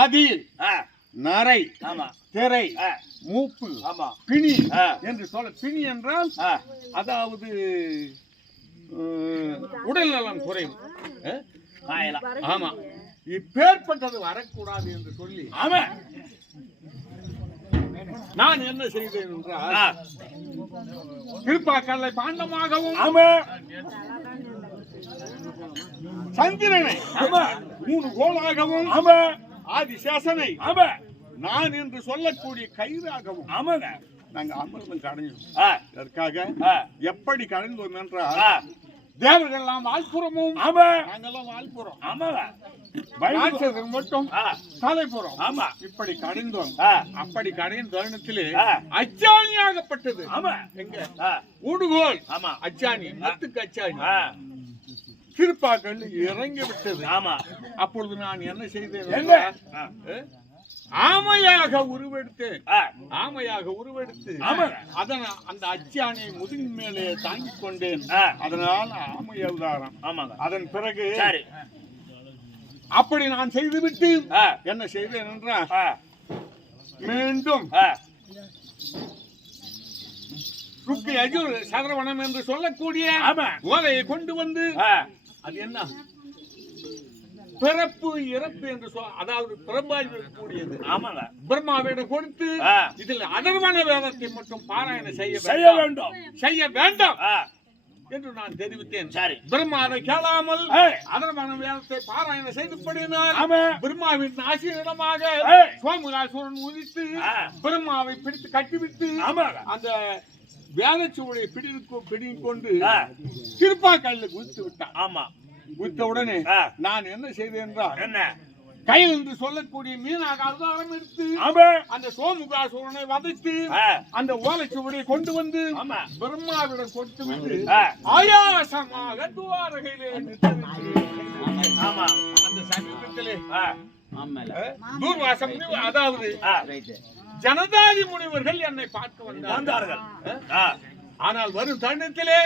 ஆதியில் நரை திரை மூப்பு பிணி என்று சொல்ல, பிணி என்றால் அதாவது உடல் நலம் குறைவு. ஆமா, இப்பேற்பட்டது வரக்கூடாது என்று சொல்லி நான் என்ன செய்தேன் என்றால் திருப்பாக்கல்லை பாண்டமாகவும் சந்திரனை 3 கோளாகவும் ஆதிசேஷனை நான் என்று சொல்லக்கூடிய கயிறாகவும் நாங்க அமிர்தம் கடைஞ்சோம். அதற்காக எப்படி கடைந்தோம் என்றால் தேவர்கள் எல்லாம் வால்புறமும் நாங்கெல்லாம் வால்புறம் மட்டும் தலைப்புறம் இப்படி கடைந்தோம். அப்படி கடைந்த தருணத்திலே அச்சாணியாகப்பட்டது. எங்க ஊடுகோல் அச்சாணி, மத்துக்கு அச்சாணி திருப்பாக்கள் இறங்கி விட்டது. அப்பொழுது நான் என்ன செய்தேன்? ஆமையாக உருவெடுத்து அதன் அந்த அச்சாணியை முதுகின் மேலே தாங்கிக் கொண்டேன். அதனால் ஆமை அவதாரம். அதன் பிறகு அப்படி நான் செய்துவிட்டு என்ன செய்தேன் என்றால் மீண்டும் சதரவனம் என்று சொல்லக்கூடிய ஓலையை கொண்டு வந்து, அது என்ன பிறப்பு இறப்பு என்று அதாவது பிறப்பாகக்கூடியது பிரம்மாவிடம் கொடுத்து இதில் அதர்வன வேதத்தை மட்டும் பாராயணம் செய்ய வேண்டும் என்று நான் தெரிவித்தேன். பிரம்மா அதை கேளாமல் அதர்வன வேதத்தை பாராயணம் செய்துபடினால் பிரம்மாவின் ஆசீர்வாதமாக சோமகாசுரன் உதித்து பிரம்மாவை பிடித்து கட்டிவிட்டு அந்த வேதச்சுவடைய பிடித்துக் கொண்டு திருப்பாக்கல்ல குதித்து விட்டான். குதித்த உடனே நான் என்ன செய்தேன் என்றால் கையில் என்று சொல்லக்கூடிய மீனாக அவதாரம் எடுத்து அந்த சோமுகாசுரனை வதைத்து அந்த ஓலைச்சுவடியை கொண்டு வந்து பிரம்மாவிடம் கொடுத்து விட்டு ஆயாசமாக துவாரகையிலே அந்த சமீபத்திலே தூர்வாசம் அதாவது ஜனதாதி முனிவர்கள் என்னை பார்க்க வந்தார்கள். ஆனால் வரும் தருணத்திலே